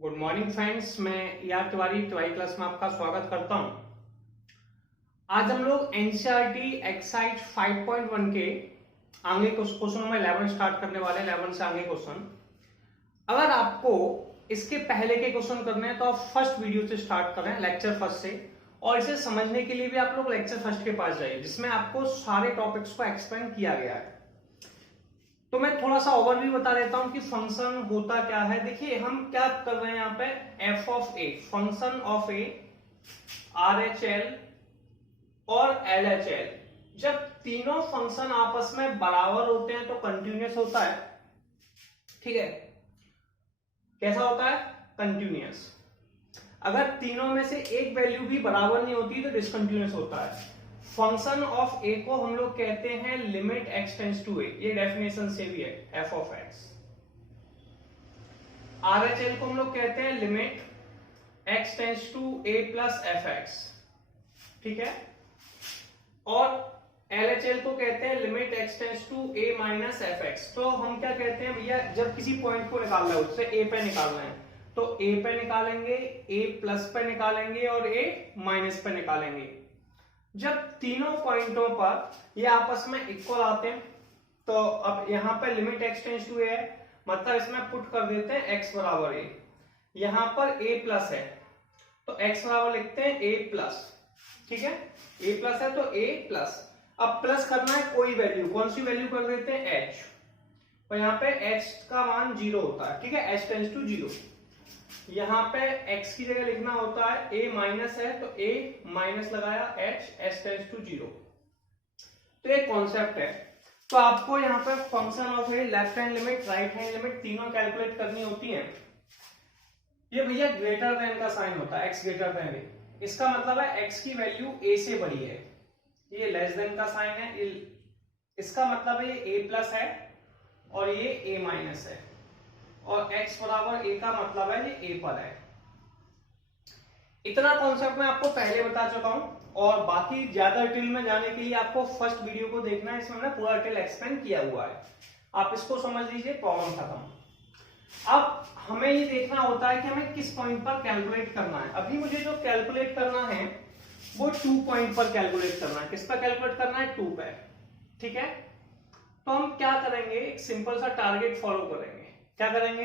Good morning friends, मैं यार Tiwari class में आपका स्वागत करता हूं। आज हम लोग एनसीईआरटी एक्साइज 5.1 के आगे क्वेश्चन नंबर 11 स्टार्ट करने वाले हैं। 11 से आगे क्वेश्चन, अगर आपको इसके पहले के क्वेश्चन करने हैं तो आप फर्स्ट वीडियो से स्टार्ट करें, लेक्चर फर्स्ट से। और इसे समझने के लिए भी आप लोग लेक्चर फर्स्ट के पास जाइए, जिसमें आपको सारे टॉपिक्स को एक्सप्लेन किया गया है। तो मैं थोड़ा सा ओवरव्यू बता देता हूं कि फंक्शन होता क्या है। देखिए हम क्या कर रहे हैं यहाँ पे, F of A, function of A, are H L और एल एच एल। जब तीनों फंक्शन आपस में बराबर होते हैं तो कंटिन्यूअस होता है। ठीक है, कैसा होता है? कंटिन्यूअस। अगर तीनों में से एक वैल्यू भी बराबर नहीं होती तो डिसकंटिन्यूअस होता है। फंक्शन ऑफ ए को हम लोग कहते हैं limit x tends to a, ये डेफिनेशन से भी है, f of x. R H L को हम लोग कहते हैं limit x tends to a plus f x. ठीक है, और एल एच एल को कहते हैं limit x tends to a minus f x. तो हम क्या कहते हैं भैया, जब किसी पॉइंट को निकालना है, उससे ए पे निकालना है, तो ए पे निकालेंगे, ए प्लस पे निकालेंगे और ए माइनस पे निकालेंगे। जब तीनों पॉइंटों पर ये आपस में इक्वल आते हैं तो अब यहां पर लिमिट एक्स टेंड्स टू ए है, मतलब इसमें पुट कर देते हैं x बराबर ए। यहां पर a प्लस है तो x बराबर लिखते हैं a प्लस। ठीक है, a प्लस है तो a प्लस। अब प्लस करना है कोई वैल्यू, कौन सी वैल्यू कर देते हैं h, और यहाँ पे h का मान 0 होता है। ठीक है, h टेंड्स टू 0। यहाँ पे x की जगह लिखना होता है a माइनस है तो a माइनस लगाया h टेंड्स टू 0। तो ये कॉन्सेप्ट है। तो आपको यहाँ पे function of A, left hand limit, right hand limit तीनों कैलकुलेट करनी होती है। ये भैया ग्रेटर देन का साइन होता है, x ग्रेटर देन ए। इसका मतलब है x की वैल्यू a से बड़ी है। ये लेस देन का साइन है, इसका मतलब है ये a प्लस है और ये a माइनस है, और x बराबर a का मतलब है ये a पर है। इतना कॉन्सेप्ट मैं आपको पहले बता चुका हूं, और बाकी ज्यादा डिटेल में जाने के लिए आपको फर्स्ट वीडियो को देखना है, इसमें मैंने पूरा डिटेल एक्सप्लेन किया हुआ है। आप इसको समझ लीजिए, प्रॉब्लम खत्म। अब हमें ये देखना होता है कि हमें किस पॉइंट पर कैलकुलेट करना है। अभी मुझे जो कैलकुलेट करना है वो 2 पॉइंट पर कैलकुलेट करना है। किस पर कैलकुलेट करना है? 2 पर। ठीक है, तो हम क्या करेंगे, एक सिंपल सा टारगेट फॉलो करेंगे। क्या करेंगे?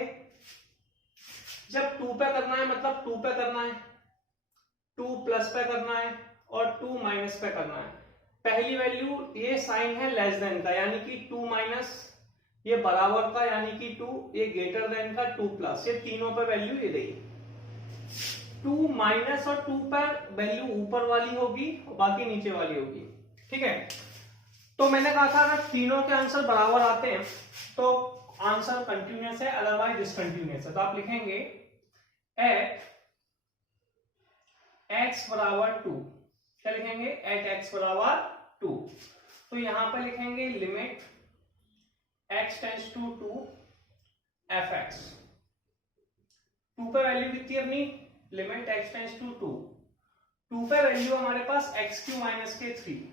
जब 2 पे करना है मतलब 2 पे करना है, 2 प्लस पे करना है और 2 माइनस पे करना है। पहली वैल्यू ये साइन है लेस देन का, यानी कि 2 माइनस, ये बराबर का यानी कि 2, ये ग्रेटर देन का 2 प्लस, ये तीनों पर वैल्यू ये रही। 2 माइनस और 2 पर वैल्यू ऊपर वाली होगी और बाकी नीचे वाली होगी। ठीक है, तो मैंने कहा था अगर तीनों के आंसर बराबर आते हैं तो आंसर कंटिन्यूअस है, अदरवाइज डिसकंटिन्यूअस है। तो आप लिखेंगे एट x बराबर 2। क्या लिखेंगे? एट x बराबर 2। तो यहां पर लिखेंगे limit x tends to 2 f x. 2 पे वैल्यू कितनी है अपनी? Limit x tends to 2। 2 पे वैल्यू हमारे पास x क्यू माइनस के 3।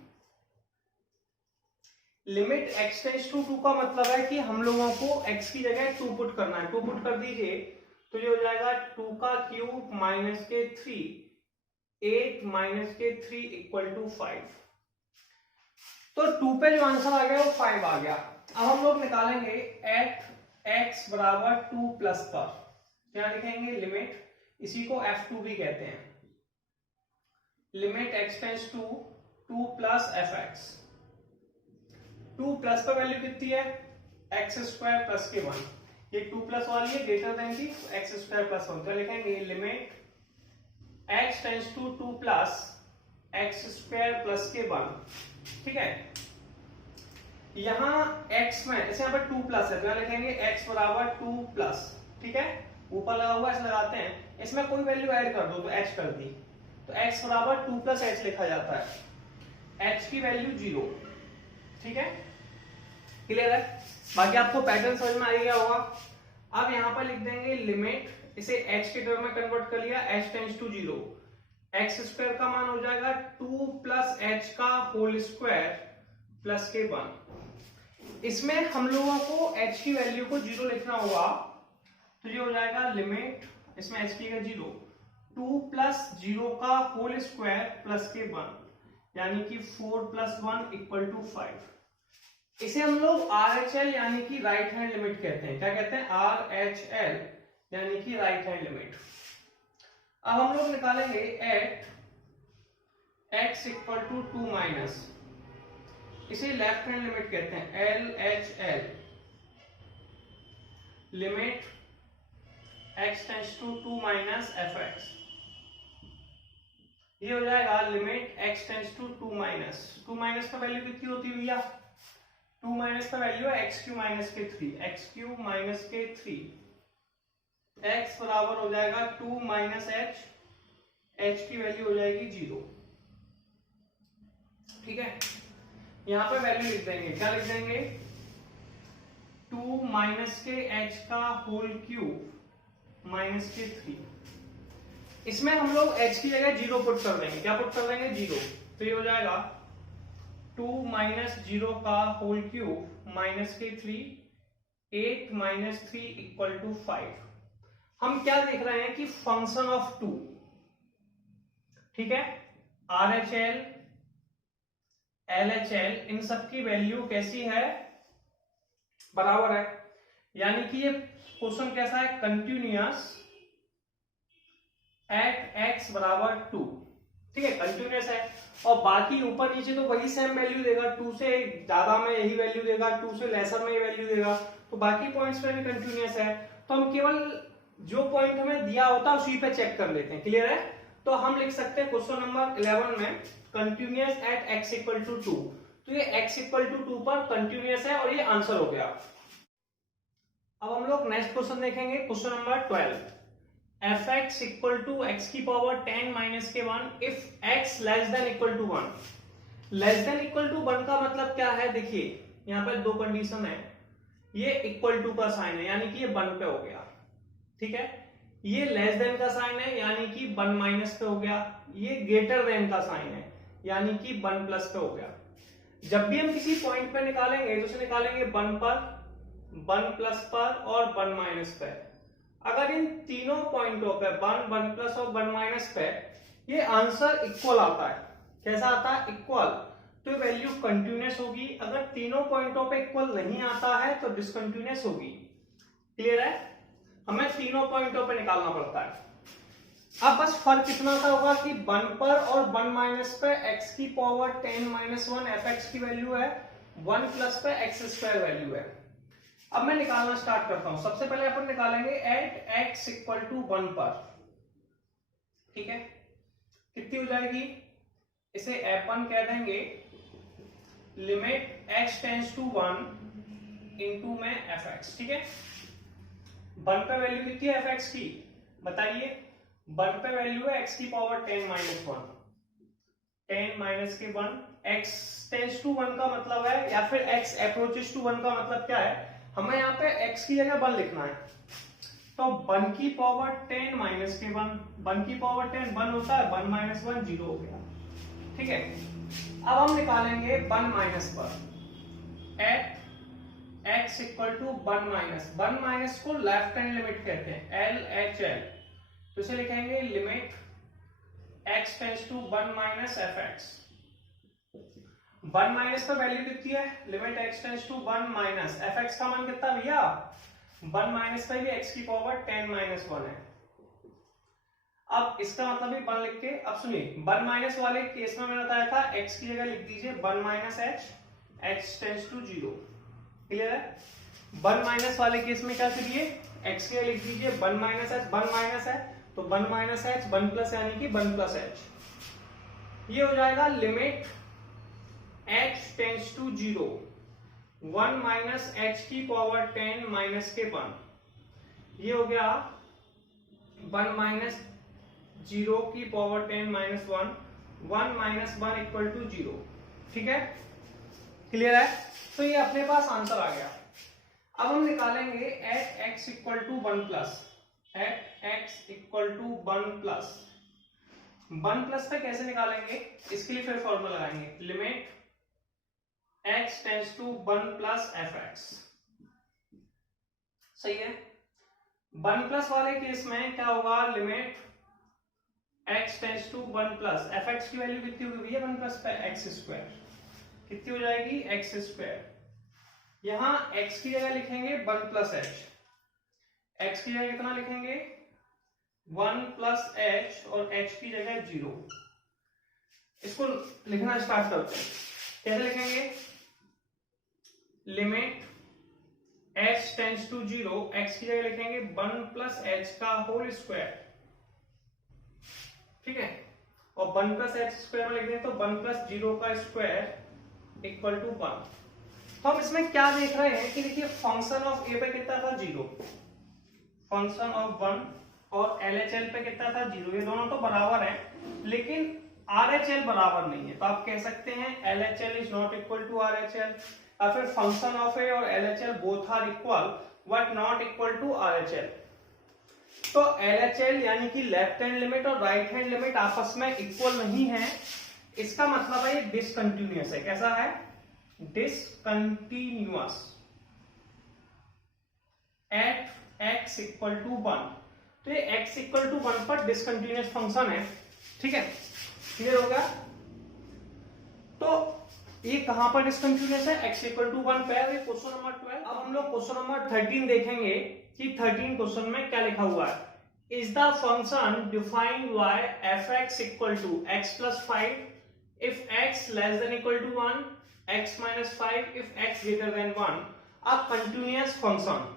लिमिट x टेंड्स टू 2 का मतलब है कि हम लोगों को x की जगह 2 पुट करना है। 2 पुट कर दीजिए तो ये हो जाएगा 2 का क्यूब माइनस के 3, 8 माइनस के 3 इक्वल टू 5। तो 2 पे जो आंसर आ गया वो 5 आ गया। अब हम लोग निकालेंगे एट x बराबर 2 प्लस पर। क्या लिखेंगे? लिमिट, इसी को f2 भी कहते हैं, limit x tends to 2 plus f x. 2 plus पर वैल्यू कितनी है? एक्स स्क्वायर प्लस के 1। ये 2 प्लस वाली है ग्रेटर देन की, एक्स स्क्वायर प्लस 1। तो लिखेंगे limit x tends to 2 plus x square plus के 1। ठीक है, यहां x में, जैसे यहां पर 2 प्लस है तो यहां लिखेंगे x बराबर 2 प्लस। ठीक है, ऊपर लगा हुआ ऐसे लगाते हैं, इसमें कोई वैल्यू ऐड कर दो तो h कर दी, तो x बराबर 2 प्लस h लिखा जाता है। h की वैल्यू 0। ठीक है, क्लियर है? बाकी आपको पैटर्न समझ में आ गया होगा। अब यहां पर लिख देंगे लिमिट, इसे h के टर्म में कन्वर्ट कर लिया, h tends to 0, x square का मान हो जाएगा 2 प्लस h का होल स्क्वायर प्लस के 1। इसमें हम लोगों को h की वैल्यू को 0 लिखना होगा, तो ये हो जाएगा लिमिट, इसमें h की जगह 0, 2 प्लस 0 का होल स्क्वायर प्लस के 1, यानी कि 4 प्लस 1 इक्वल टू 5। इसे हम लोग RHL यानी कि राइट हैंड लिमिट कहते हैं। क्या कहते हैं? RHL यानी कि राइट हैंड लिमिट। अब हम लोग निकालेंगे at x equal to 2 minus, इसे लेफ्ट हैंड लिमिट कहते हैं, LHL limit x tends to 2 minus fx। ये हो जाएगा limit x tends to 2 minus, 2 minus का वैल्यू कितनी होती है भैया? 2 माइनस का वैल्यू है x क्यू माइनस के 3, x क्यू माइनस के 3, x बराबर हो जाएगा 2 माइनस h, h की वैल्यू हो जाएगी 0। ठीक है, यहां पे वैल्यू लिख देंगे, क्या लिख देंगे? 2 माइनस के h का होल क्यूब माइनस के 3। इसमें हम लोग h की जगह 0 पुट कर देंगे। क्या पुट कर देंगे? 0। तो ये हो जाएगा 2 माइनस 0 का होल क्यूब माइनस के 3, 8 माइनस 3 इक्वल टू 5। हम क्या देख रहे हैं कि फंक्शन ऑफ 2। ठीक है, RHL LHL इन सब की वैल्यू कैसी है? बराबर है, यानी कि ये क्वेश्चन कैसा है? कंटिन्यूअस एट x बराबर 2। ठीक है, कंटिन्यूअस है, और बाकी ऊपर नीचे तो वही सेम वैल्यू देगा, 2 से ज्यादा में यही वैल्यू देगा, 2 से लेसर में ये वैल्यू देगा, तो बाकी पॉइंट्स पे भी कंटिन्यूअस है। तो हम केवल जो पॉइंट हमें दिया होता है उसी पे चेक कर लेते हैं। क्लियर है? तो हम लिख सकते हैं क्वेश्चन नंबर 11 में continuous at x equal to 2। तो ये x इक्वल टू 2 पर कंटिन्यूअस है और ये आंसर हो गया। अब हम लोग नेक्स्ट क्वेश्चन देखेंगे, question number 12। fx equal to x की पावर 10 माइनस के 1 if x less than equal to 1। Less than equal to 1 का मतलब क्या है? देखिए यहाँ पे दो कंडीशन है, ये इक्वल टू का साइन है यानी कि ये 1 पे हो गया। ठीक है, ये लेस देन का साइन है यानी कि 1 माइनस पे हो गया, ये ग्रेटर देन का साइन है यानी कि 1 प्लस पे हो गया। जब भी हम किसी पॉइंट पे निकालेंगे तो उसे निकालेंगे 1 पर, 1 प्लस पर और 1 माइनस पे। अगर इन तीनों पॉइंटों पे 1, 1 प्लस और 1 माइनस पे ये आंसर इक्वल आता है। कैसा आता है? इक्वल। तो वैल्यू कंटिन्यूअस होगी। अगर तीनों पॉइंटों पे इक्वल नहीं आता है तो डिसकंटिन्यूअस होगी। क्लियर है? हमें तीनों पॉइंटों पे निकालना पड़ता है। अब बस फर्क इतना सा होगा कि 1 पर और 1 माइनस पे x की पावर 10 माइनस 1 fx की वैल्यू है, 1 प्लस पे x स्क्वायर वैल्यू है। अब मैं निकालना स्टार्ट करता हूं। सबसे पहले अपन निकालेंगे एट x इक्वल टू 1 पर। ठीक है, कितनी हो जाएगी? इसे f1 कह देंगे, limit x tends to 1 into में fx। ठीक है, 1 पे वैल्यू कितनी है fx की? बताइए। 1 पे वैल्यू है x की पावर 10 माइनस 1, 10 माइनस के 1। x टेंड्स टू 1 का मतलब है, या फिर x अप्रोचेस टू 1 का मतलब क्या है? हमें यहाँ पे x की जगह 1 लिखना है। तो 1 की पावर 10 माइनस के 1, 1 की पावर 10 1 होता है, 1 माइनस 1 0 हो गया। ठीक है, अब हम निकालेंगे 1 माइनस पर at x equal to 1 minus. 1 minus को लेफ्ट हैंड लिमिट कहते हैं, LHL। तो इसे लिखेंगे limit x tends to 1 minus fx। 1 minus पर वैल्यू कितनी है? Limit x tends to 1 minus fx का मान कितना भैया? 1 माइनस पर भी x की पावर 10 माइनस 1 है। अब इसका मतलब भी 1 लिख के, अब सुनिए 1 माइनस वाले केस में मैंने बताया था x की जगह लिख दीजिए 1 minus h, x tends to 0। Clear है? 1 माइनस वाले केस में क्या करिए? x की जगह लिख दीजिए 1 माइनस h, 1 माइनस है तो 1 माइनस h, 1 प्लस यानी कि 1 प्लस h। ये हो जाएगा limit h tends to 0, 1 minus h की पावर 10 माइनस के 1। ये हो गया 1 माइनस 0 की power 10 minus 1, 1 minus 1 equal to 0। ठीक है, क्लियर है? तो ये अपने पास आंसर आ गया। अब हम निकालेंगे at x equal to 1 plus, at x equal to 1 plus. 1 plus पे कैसे निकालेंगे? इसके लिए फिर फॉर्मूला लगाएंगे, limit x tends to 1 plus fx। सही है? 1 प्लस वाले केस में क्या होगा, limit x tends to 1 plus f x की वैल्यू कितनी होगी भैया 1 प्लस एक्स स्क्वायर, कितनी हो जाएगी एक्स स्क्वायर। यहां x की जगह लिखेंगे 1 प्लस एच, x की जगह कितना लिखेंगे 1 प्लस एच और h की जगह 0। इसको लिखना स्टार्ट करते हैं, कैसे लिखेंगे, limit h tends to 0, x की जगह लिखेंगे 1 प्लस एच का होल स्क्वायर, ठीक है, और 1 प्लस एच स्क्वायर में लिख दें तो 1 प्लस 0 का स्क्वायर इक्वल टू 1। तो हम इसमें क्या देख रहे हैं कि देखिए फंक्शन ऑफ ए पे कितना था 0, फंक्शन ऑफ 1, और LHL पे कितना था 0, ये दोनों तो बराबर हैं लेकिन RHL बराबर नहीं है, तो आप कह सकते हैं LHL is not equal to RHL, या फिर फंक्शन ऑफ ए और LHL both are equal but not equal to RHL। तो LHL यानी कि लेफ्ट हैंड लिमिट और राइट हैंड लिमिट आपस में इक्वल नहीं है, इसका मतलब है ये डिसकंटिन्यूअस है। कैसा है, discontinuous at x equal to 1, तो ये x इक्वल टू 1 पर डिसकंटिन्यूअस फंक्शन है, ठीक है, क्लियर होगा। तो ये कहां पर डिसकंटिन्यूअस है, x इक्वल टू 1 पे। Question number 12। अब हम लोग क्वेश्चन नंबर 13 देखेंगे कि 13 क्वेश्चन में क्या लिखा हुआ है, is the function defined by f(x) equal to x plus 5 if x less than equal to 1, x minus 5 if x greater than 1, a continuous function.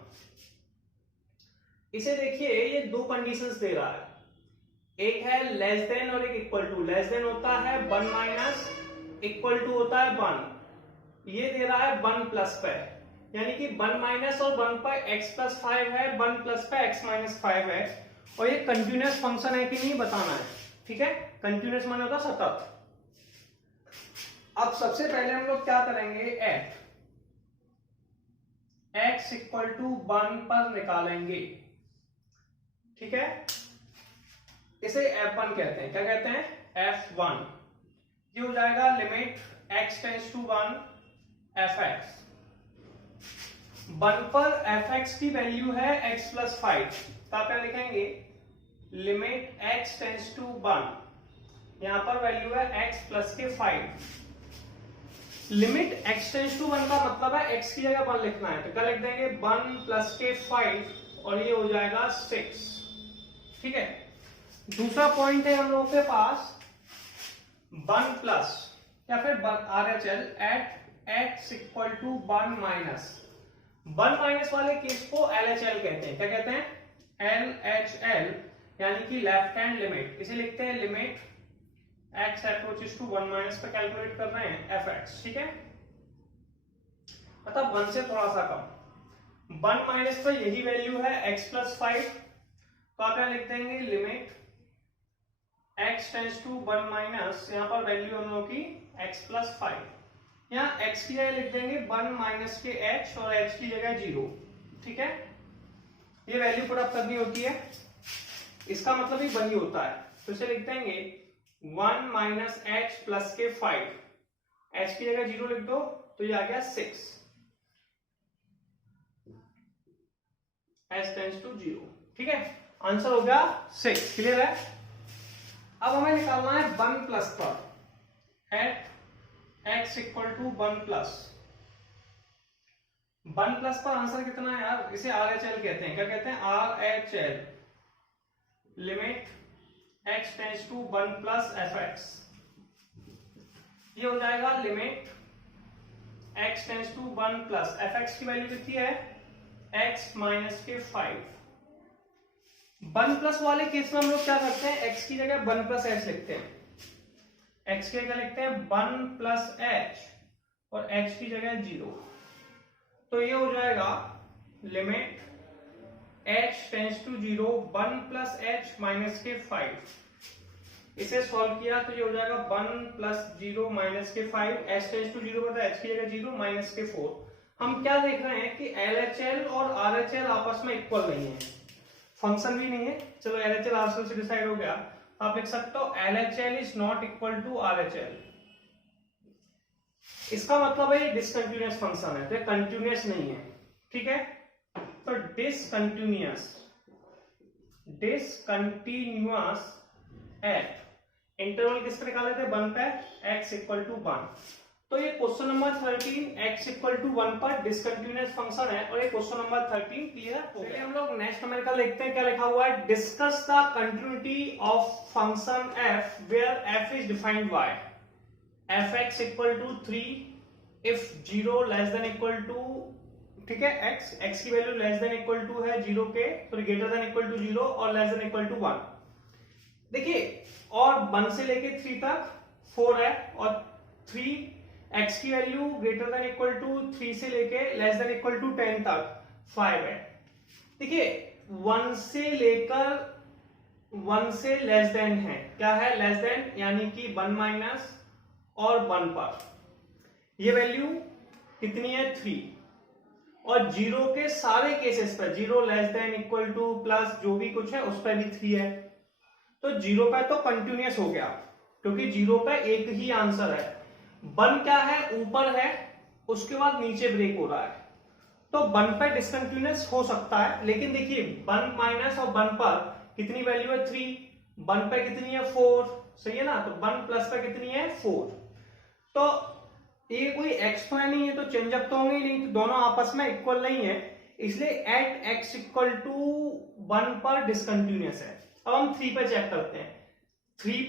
इसे देखिए ये दो कंडीशंस दे रहा है, एक है लेस देन और एक इक्वल टू। लेस देन होता है 1 माइनस, इक्वल टू होता है 1। ये दे रहा है 1 प्लस पे, यानी कि 1 माइनस और 1 पर x प्लस 5 है, 1 प्लस पे x माइनस 5 है, और ये कंटिन्यूअस फंक्शन है कि नहीं बताना है, ठीक है। कंटिन्यूअस माने होता सतत। अब सबसे पहले हम लोग क्या करेंगे, एट x इक्वल टू 1 पर निकालेंगे, ठीक है, इसे F1 कहते हैं। क्या कहते हैं, F1। ये हो जाएगा limit x tends to 1 fx। 1 पर fx की वैल्यू है x प्लस 5, तो आप क्या लिखेंगे, लिमिट x टेंस टू 1, यहां पर वैल्यू है x प्लस के 5। लिमिट x टेंस टू 1 का मतलब है x की जगह 1 लिखना है, तो क्या लिख देंगे 1 प्लस के 5, और ये हो जाएगा 6, ठीक है। दूसरा पॉइंट है हम लोगों के पास 1 प्लस या फिर RHL at x equal to 1 minus. 1 minus वाले केस को LHL कहते हैं। क्या कहते हैं, LHL, यानी कि लेफ्ट हैंड लिमिट। इसे लिखते हैं limit x approaches to 1 minus पे कैलकुलेट कर रहे हैं fx, ठीक है, मतलब 1 से थोड़ा सा कम। 1 माइनस पर यही वैल्यू है x प्लस 5, तो आप क्या लिख देंगे, limit x tends to 1 minus, यहाँ पर वैल्यू हम लोग की x प्लस 5। यहाँ x की जगह लिख देंगे 1 माइनस के h और h की जगह 0, ठीक है। ये वैल्यू पुट अप करनी होती है, इसका मतलब ही वही होता है, तो इसे लिख देंगे 1 माइनस h प्लस के 5, h की जगह 0 लिख दो तो ये आ गया 6, h टेंस टू 0, ठीक है। आंसर हो गया 6, क्लियर है। अब हमें निकालना है 1 प्लस पर, at x equal to 1 plus. 1 plus पर आंसर कितना है यार, इसे RHL कहते हैं। क्या कहते हैं, RHL, limit x tends to 1 plus fx। ये हो जाएगा limit x tends to 1 plus fx की वैल्यू कितनी है, x माइनस के 5। 1 प्लस वाले केस में हम लोग क्या करते हैं, x की जगह 1 प्लस h लिखते हैं, x की जगह लिखते हैं 1 प्लस h और h की जगह 0, तो ये हो जाएगा limit h tends to 0 1 plus h minus के 5। इसे सॉल्व किया तो ये हो जाएगा 1 प्लस 0 माइनस के 5, h टेंस टू 0 पर h की जगह 0 माइनस के 4। हम क्या देख रहे हैं कि LHL और RHL आपस में इक्वल नहीं है, फंक्शन भी नहीं है। चलो LHL RHL से डिसाइड हो गया, आप लिख सकते हो LHL is not equal to RHL। इसका मतलब है ये डिसकंटिन्यूअस फंक्शन है, तो कंटिन्यूअस नहीं है, ठीक है। तो डिसकंटिन्यूअस डिसकंटिन्यूअस एट इंटरवल किस पे निकाले थे 1 पे x इक्वल टू 1। तो ये question number 13 x equal to 1 पर डिसकंटिन्यूअस फंक्शन है और ये क्वेश्चन नंबर 13 क्लियर हो गया। हम लोग नेक्स्ट न्यूमेरिकल देखते हैं क्या लिखा हुआ है। Discuss the continuity of function f where f is defined by fx equal to 3 if 0 less than equal to, ठीक है, x की वैल्यू लेस देन इक्वल टू है 0 के, sorry greater than equal to 0 और लेस देन इक्वल टू 1। देखिए और 1 से लेके 3 तक 4 है और 3 x की value greater than equal to 3 से लेके लेस देन इक्वल टू 10 तक 5 है। देखिए 1 से लेकर 1 से लेस देन है, क्या है लेस देन, यानी कि 1 माइनस और 1 पर ये वैल्यू कितनी है 3 और 0 के सारे केसेस पर 0 less than equal two plus जो भी कुछ है उस पर भी 3 है। तो 0 पर तो कंटिन्यूअस हो गया क्योंकि 0 पर एक ही आंसर है। 1 क्या है ऊपर है, उसके बाद नीचे ब्रेक हो रहा है, तो 1 पर डिसकंटिन्यूअस हो सकता है। लेकिन देखिए 1 माइनस और 1 पर कितनी वैल्यू है 3, 1 पर कितनी है 4, सही है ना, तो 1 प्लस पर कितनी है 4। तो ये कोई x तो है नहीं है तो चेंज अप तो होंगे नहीं, तो दोनों आपस में इक्वल नहीं है, इसलिए एट x इक्वल टू 1 पर डिसकंटिन्यूअस है। अब हम 3 पे चेक करते हैं। 3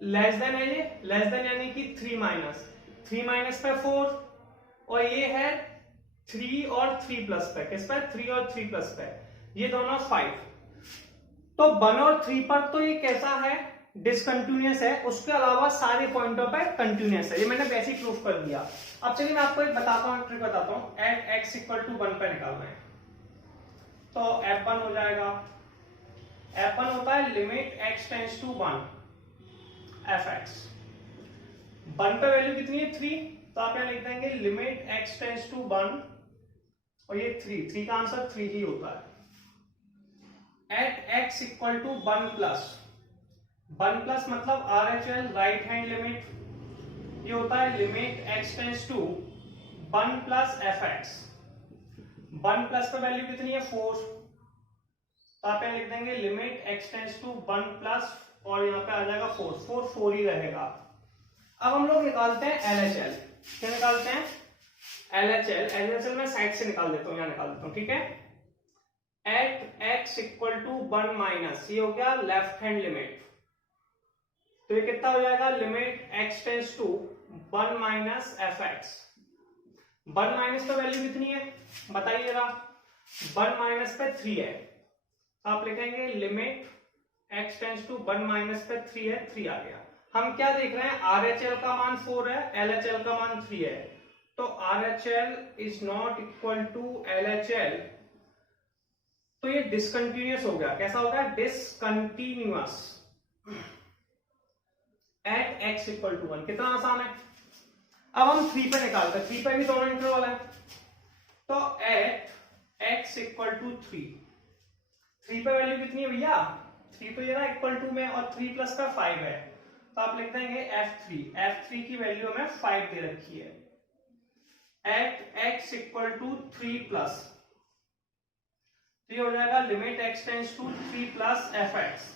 लेस देन है, ये लेस देन यानी कि 3 माइनस पे 4 और ये है 3 और 3 प्लस पे, किस पे 3 और 3 प्लस पे, ये दोनों 5। तो 1 और 3 पर तो ये कैसा है डिसकंटिन्यूअस है, उसके अलावा सारे पॉइंटों पर कंटिन्यूअस है। ये मैंने वैसे ही प्रूफ कर दिया। अब चलिए मैं आपको एक बताता हूँ, ट्रिक बताता हूँ। एट x इक्वल टू 1 पे निकालना है तो f1 हो जाएगा, f1 होता है limit x tends to 1 fx। 1 पे वैल्यू कितनी है 3, तो आप यहाँ लिख देंगे लिमिट x टेंड्स टू 1 और ये 3 का आंसर 3 ही होता है। At x equal to 1 plus मतलब RHL राइट हैंड लिमिट, ये होता है limit x tends to 1 plus fx। 1 plus पे वैल्यू कितनी है 4, तो आप यहाँ लिख देंगे limit x tends to 1 plus और यहाँ पे आ जाएगा 4 ही रहेगा। अब हम लोग निकालते हैं LHL। क्या निकालते हैं LHL मैं साइड से निकाल देता हूँ, यहाँ निकाल देता हूँ, ठीक है। At x equal to 1 minus, ये हो गया लेफ्ट हैंड लिमिट, तो ये कितना हो जाएगा limit x tends to 1 minus fx। 1 minus पे वैल्यू कितनी है बताइए जरा, 1 माइनस पे 3 है, आप लिखेंगे limit x tends to 1 minus पे 3 है, 3 आ गया। हम क्या देख रहे हैं RHL का मान 4 है, LHL का मान 3 है, तो RHL is not equal to LHL, तो ये डिसकंटिन्यूअस हो गया। कैसा होगा discontinuous at x equal to 1। कितना आसान है। अब हम 3 पे निकालते हैं, 3 पे भी दोनों इंटरवल है, तो एट x इक्वल टू 3 पे वैल्यू कितनी है भैया 3 तो ये ना इक्वल टू में और 3 प्लस का 5 है, तो आप लिख देंगे f3 की वैल्यू हमें 5 दे रखी है। At x equal to 3 plus, तो ये हो जाएगा limit x tends to 3 plus fx।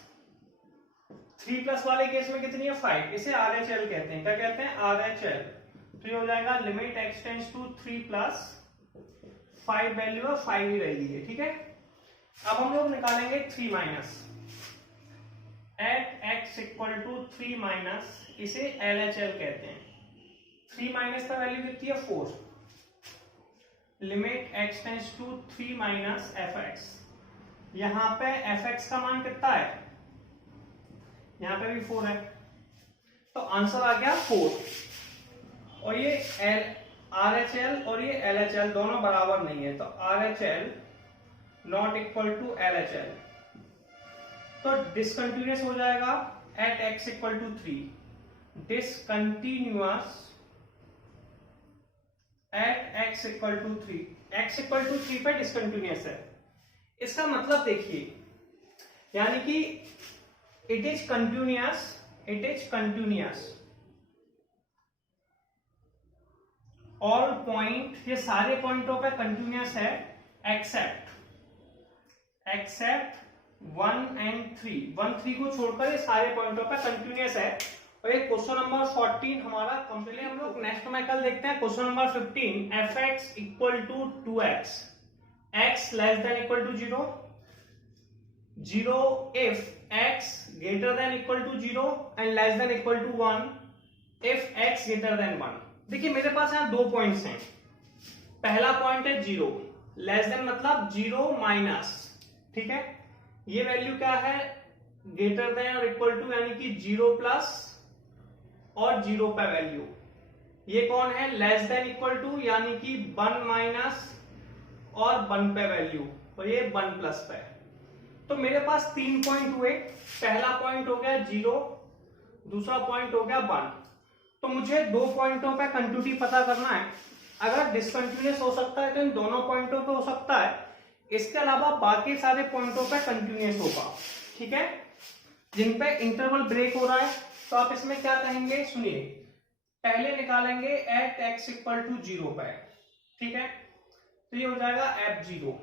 3 plus वाले केस में कितनी है 5, इसे RHL कहते हैं। क्या कहते हैं RHL, तो ये हो जाएगा limit x tends to 3 plus 5, value है 5 ही रहेगी, ठीक है। अब हम लोग निकालेंगे 3 minus, at x equal to 3 minus, इसे LHL कहते हैं। 3 माइनस का वैल्यू कितनी है 4, limit x tends to 3 minus fx। यहां पे fx का मान कितना है, यहां पे भी 4 है, तो आंसर आ गया 4। और ये RHL और ये LHL दोनों बराबर नहीं है, तो RHL not equal to LHL, तो डिसकंटिन्यूअस हो जाएगा at x equal to 3। Discontinuous at x equal to 3, x equal to 3 पे डिसकंटिन्यूअस है। इसका मतलब देखिए, यानी कि it is continuous all point, ये सारे पॉइंटों पे कंटिन्यूअस है एक्सेप्ट 1 एंड 3, 1 3 को छोड़कर ये सारे पॉइंटों पे कंटिन्यूअस है। और ये क्वेश्चन नंबर 14 हमारा कंप्लीट। हम लोग नेक्स्ट में कल देखते हैं question number 15, fx equal to 2x, x less than equal to 0, 0 if x greater than equal to 0 and less than equal to 1 if x greater than 1। देखिए मेरे पास यहाँ दो पॉइंट्स हैं। पहला पॉइंट है 0, लेस देन मतलब 0 माइनस, ठीक है। ये वैल्यू क्या है, ग्रेटर देन और इक्वल टू, यानी कि 0 प्लस और 0 पे वैल्यू। ये कौन है, लेस देन इक्वल टू, यानी कि 1 माइनस और 1 पे वैल्यू, और ये 1 प्लस पे। तो मेरे पास 3 पॉइंट हुए। पहला पॉइंट हो गया 0, दूसरा पॉइंट हो गया 1। तो मुझे दो पॉइंटों पे कंटिन्यूटी पता करना है। अगर डिसकंटिन्यूअस हो सकता है तो इन दोनों पॉइंटों पे हो सकता है, इसके अलावा बाकी सारे पॉइंटों पे कंटिन्यूअस होगा, ठीक है। जिन पे इंटरवल ब्रेक हो रहा है तो आप इसमें क्या कहेंगे, सुनिए। पहले निकालेंगे एट एक्स इक्वल टू 0 पे, ठीक है। तो ये हो जाएगा f0।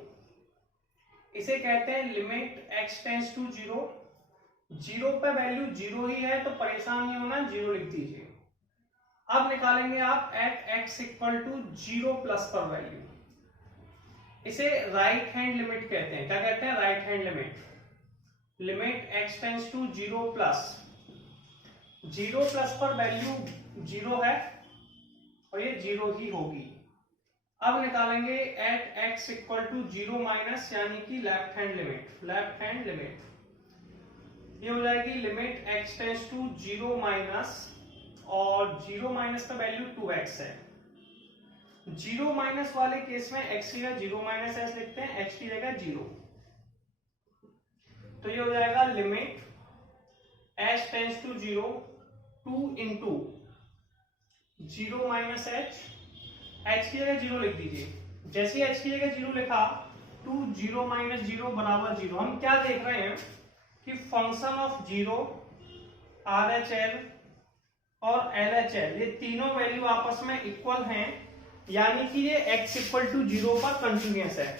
इसे कहते हैं लिमिट x टेंड्स टू 0। 0 पे वैल्यू 0 ही है तो परेशान नहीं होना, 0 लिख दीजिए। अब निकालेंगे आप at x equal to 0 plus पर वैल्यू। इसे राइट हैंड लिमिट कहते हैं। क्या कहते हैं, right hand limit. Limit x tends to 0 plus, 0 plus पर वैल्यू 0 है और ये 0 ही होगी। अब निकालेंगे at x equal to 0 minus, यानी कि left hand limit. Left hand limit ये हो जाएगी limit x tends to 0 minus, और 0 माइनस का वैल्यू 2x है। 0 माइनस वाले केस में x की जगह 0 माइनस एस लिखते हैं, x की जगह 0। तो ये हो जाएगा limit h tends to 0, 2 into 0 minus h की जगह 0 लिख दीजिए। जैसे h की जगह 0 लिखा, 2 0 माइनस 0 बराबर 0। हम क्या देख रहे हैं कि फंक्शन ऑफ 0, RHL और LHL, ये तीनों वैल्यू आपस में इक्वल हैं, यानी कि ये x इक्वल टू 0 पर कंटिन्यूअस है।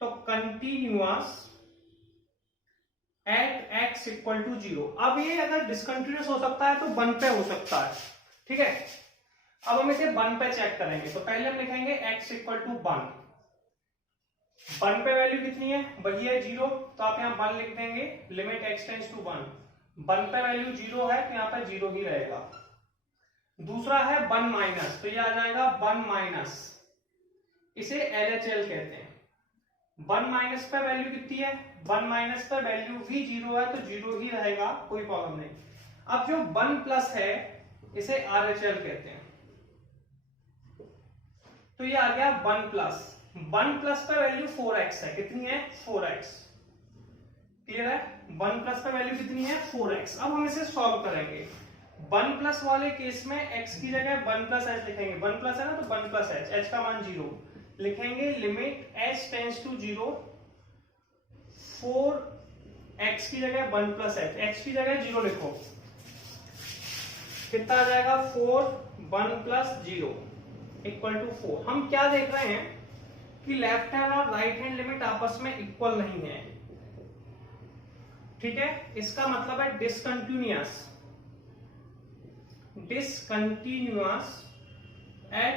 तो continuous at x equal to 0। अब ये अगर डिसकंटिन्यूअस हो सकता है तो 1 पे हो सकता है, ठीक है। अब हम इसे 1 पे चेक करेंगे। तो पहले हम लिखेंगे x इक्वल टू 1। 1 पे वैल्यू कितनी है, वही है 0, तो आप यहाँ 1 लिख देंगे। लिमिट x टेंड्स टू 1, 1 पे वैल्यू 0 है तो यहाँ पे 0 ही रहेगा। दूसरा है 1 माइनस, तो ये आ जाएगा 1 माइनस, इसे LHL कहते हैं। 1 माइनस पे वैल्यू कितनी है, 1 माइनस पे वैल्यू भी 0 है तो 0 ही रहेगा, कोई प्रॉब्लम नहीं। अब जो 1 प्लस है इसे RHL कहते हैं। तो ये आ गया 1 प्लस। 1 प्लस पे वैल्यू 4x है, कितनी है, 4x। क्लियर है, 1 प्लस पे वैल्यू कितनी है, 4x। अब हम इसे सॉल्व करेंगे। 1 प्लस वाले केस में x की जगह 1 प्लस h लिखेंगे। 1 प्लस है ना, तो 1 प्लस h का मान 0 लिखेंगे। Limit h tends to 0, 4x की जगह 1 प्लस h की जगह 0 लिखो। कितना आ जाएगा, 4 1 प्लस 0 इक्वल टू 4। हम क्या देख रहे हैं कि लेफ्ट हैंड और राइट हैंड लिमिट आपस में इक्वल नहीं है, ठीक है। इसका मतलब है discontinuous, discontinuous at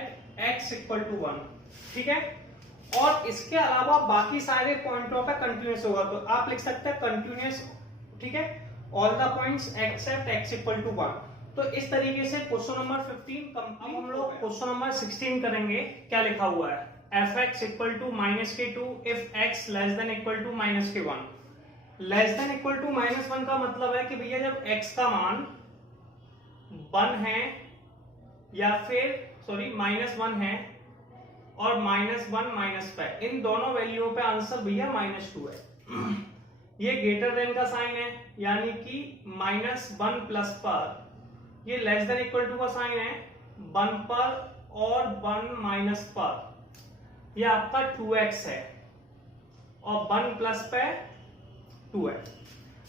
x equal to 1, ठीक है। और इसके अलावा बाकी सारे पॉइंटों पे कंटिन्यूअस होगा, तो आप लिख सकते हैं कंटिन्यूअस, ठीक है, all the points except x equal to 1। तो इस तरीके से क्वेश्चन नंबर 15 कंप्लीट। अब हम लोग क्वेश्चन नंबर 16 करेंगे। क्या लिखा हुआ है, fx equal to -k2 if x less than equal to -k1। Less than equal to -1 का मतलब है कि भैया जब x का मान 1 है, या फिर सॉरी -1 है और -1 पे, इन दोनों वैल्यूओं पे आंसर भैया -2 है। ये ग्रेटर देन का साइन है, यानी कि -1 प्लस पर, ये लेस देन इक्वल टू का साइन है 1 पर और 1 माइनस पर, ये आपका 2x है, और 1 प्लस पे 2 है।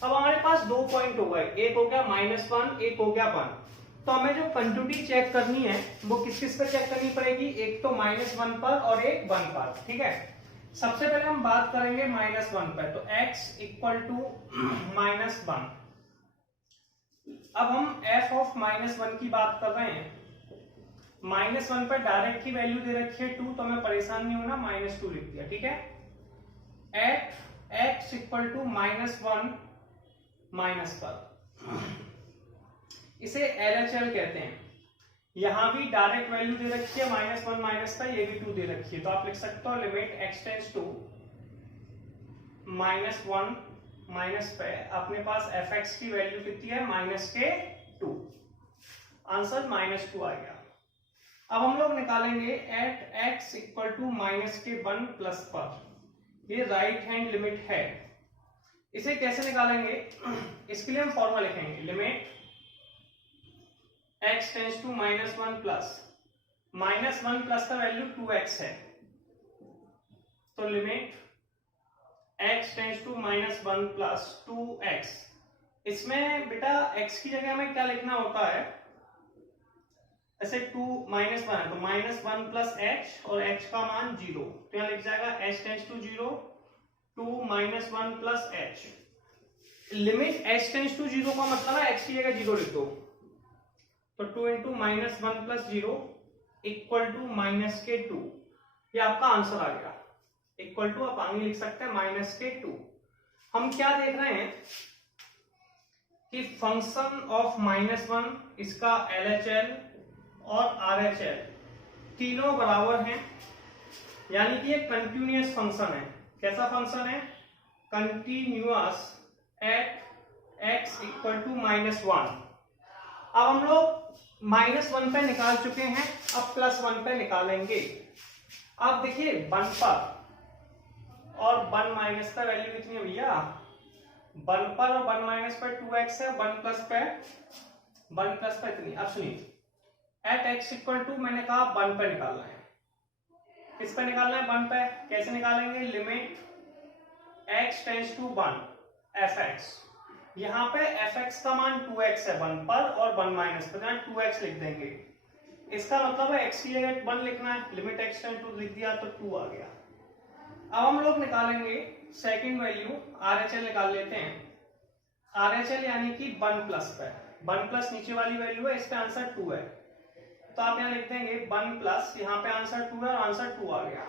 अब हमारे पास दो पॉइंट हो गए, एक हो गया -1, एक हो गया 1। तो हमें जो कंटिन्यूटी चेक करनी है वो किस किस पर चेक करनी पड़ेगी, एक तो -1 पर और एक 1 पर, ठीक है। सबसे पहले हम बात करेंगे -1 पे, तो x इक्वल टू -1। अब हम f ऑफ -1 की बात कर रहे हैं। -1 पर डायरेक्ट की वैल्यू दे रखी है 2, तो हमें परेशान नहीं होना, -2 लिख दिया, ठीक है। At x equal to -1 minus पर, इसे LHL कहते हैं। यहां भी डायरेक्ट वैल्यू दे रखी है -1 माइनस का, ये भी 2 दे रखी है, तो आप लिख सकते हो limit x tends to -1 minus पे अपने पास fx की वैल्यू कितनी है -2। आंसर -2 आ गया। अब हम लोग निकालेंगे at x equal to -1 plus पर, ये राइट हैंड लिमिट है। इसे कैसे निकालेंगे, इसके लिए हम फॉर्मूला लिखेंगे limit x tends to -1 plus, -1 plus का वैल्यू 2x है, तो limit x tends to -1 plus 2x। इसमें बेटा x की जगह हमें क्या लिखना होता है, ऐसे 2 -1 है तो -1 प्लस h और h का मान 0, तो यहां लिख जाएगा h tends to 0 2 -1 plus h। Limit h tends to 0 का मतलब है x की जगह 0 लिख दो, तो 2 इंटू -1 प्लस 0 इक्वल टू -2। ये आपका आंसर आ गया। इक्वल टू आप आगे लिख सकते हैं -2। हम क्या देख रहे हैं कि फंक्शन ऑफ -1, इसका LHL और RHL तीनों बराबर हैं, यानी कि एक कंटिन्यूअस फंक्शन है। कैसा फंक्शन है, continuous at x equal to -1। अब हम लोग -1 पे निकाल चुके हैं, अब +1 पे निकालेंगे। अब देखिए 1 पर और 1 माइनस का वैल्यू कितनी है भैया, 1 पर और 1 माइनस पर 2x है, 1 प्लस पे इतनी। अब सुनिए एट x इक्वल टू, मैंने कहा 1 पे निकालना है। किस पे निकालना है, 1 पे। कैसे निकालेंगे, limit x tends to 1 fx। यहां पे fx का मान 2x है 1 पर और 1 माइनस पर, 2x लिख देंगे। इसका मतलब है x की जगह 1 लिखना है, लिमिट x टेंड्स टू लिख दिया तो 2 आ गया। अब हम लोग निकालेंगे सेकंड वैल्यू, RHL निकाल लेते हैं। RHL यानी कि 1 प्लस पे, 1 प्लस नीचे वाली वैल्यू है, इस पे आंसर 2 है, तो आप यहां लिख देंगे 1 प्लस, यहाँ पे आंसर 2 है और आंसर 2 आ गया।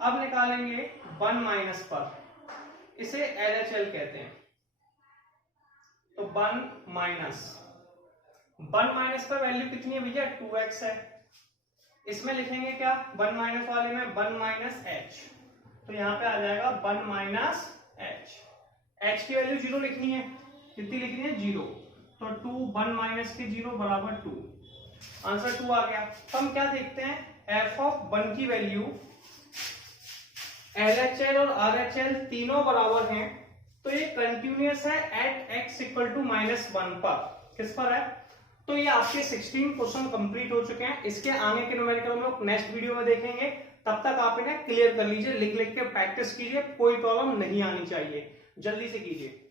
अब निकालेंगे 1 माइनस पर, इसे LHL कहते हैं, तो 1 माइनस पर वैल्यू कितनी है भैया, 2x है। इसमें लिखेंगे क्या, 1 माइनस वाले में 1 माइनस h, तो यहाँ पे आ जाएगा 1 माइनस h की वैल्यू 0 लिखनी है, कितनी लिखनी है 0, तो 2 1 माइनस के 0 बराबर 2, आंसर 2 आ गया। तो हम क्या देखते हैं, f ऑफ 1 की वैल्यू LHL और RHL तीनों बराबर हैं, तो ये कंटिन्यूअस है एट x इक्वल टू -1 पर। किस पर है, तो ये आपके 16 क्वेश्चन कंप्लीट हो चुके हैं। इसके आगे के न्यूमेरिकल हम लोग नेक्स्ट वीडियो में देखेंगे, तब तक आप इन्हें क्लियर कर लीजिए, लिख लिख के प्रैक्टिस कीजिए, कोई प्रॉब्लम नहीं आनी चाहिए, जल्दी से कीजिए।